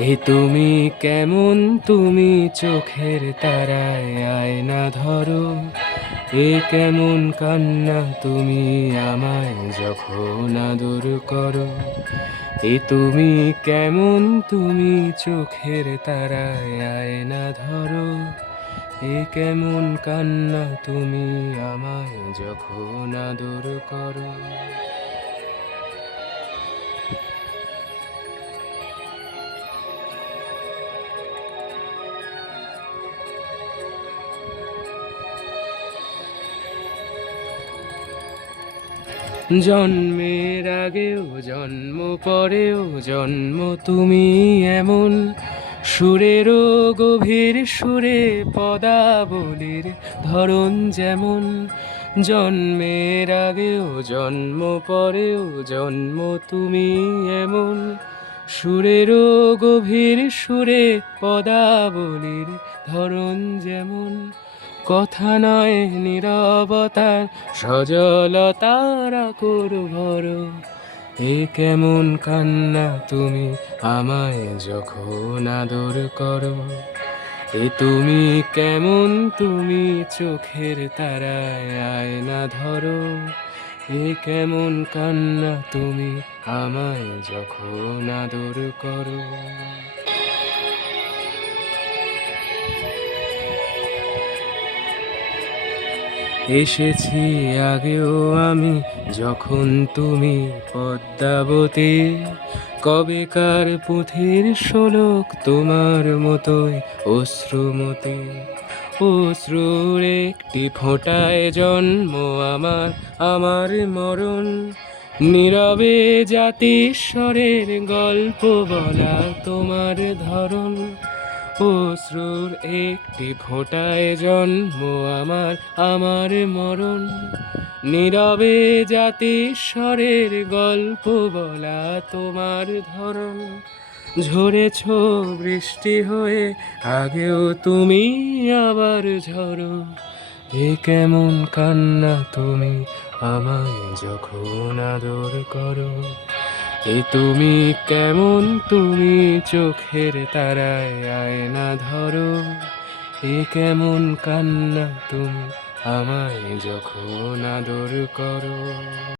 এ তুমি কেমন, তুমি চোখের তারায় আয়না ধরো। এ কেমন কান্না তুমি আমায় যখন আদর করো। এ তুমি কেমন, তুমি চোখের তারায় আয়না ধরো। এ কেমন কান্না তুমি আমায় যখন আদর করো। জন্মের আগেও জন্ম পরেও জন্ম তুমি এমন, সুরেরও গভীর সুরে পদাবলীর ধরন যেমন। জন্মের আগেও জন্ম পরেও জন্ম তুমি এমন, সুরেরও গভীর সুরে পদাবলীর ধরন যেমন। কথা নয় নীরবতার সজলতার আকুর ভরো। এ কেমন কান্না তুমি আমায় যখন আদর করো। এ তুমি কেমন, তুমি চোখের তারায় আয়না ধরো। এ কেমন কান্না তুমি আমায় যখন আদর করো। এসেছি আগেও আমি যখন তুমি পদ্মাবতী, কবেকার পুঁথির শোলক তোমার মতোই অশ্রুমতি। অশ্রুর একটি ফোঁটায় জন্ম আমার, আমার মরণ। নীরবে জাতিস্বরের গল্প বলা তোমার ধরন। অশ্রুর একটি ফোঁটায় জন্ম আমার, আমার মরণ। নীরবে জাতিস্বরের গল্প বলা তোমার ধরন। ঝরেছ বৃষ্টি হয়ে আগেও তুমি আবার ঝরো। এ কেমন কান্না তুমি আমায় যখন আদর করো। এ তুমি কেমন, তুমি চোখের তারায় আয়না ধরো। এ কেমন কান্না তুমি আমায় যখন আদর করো।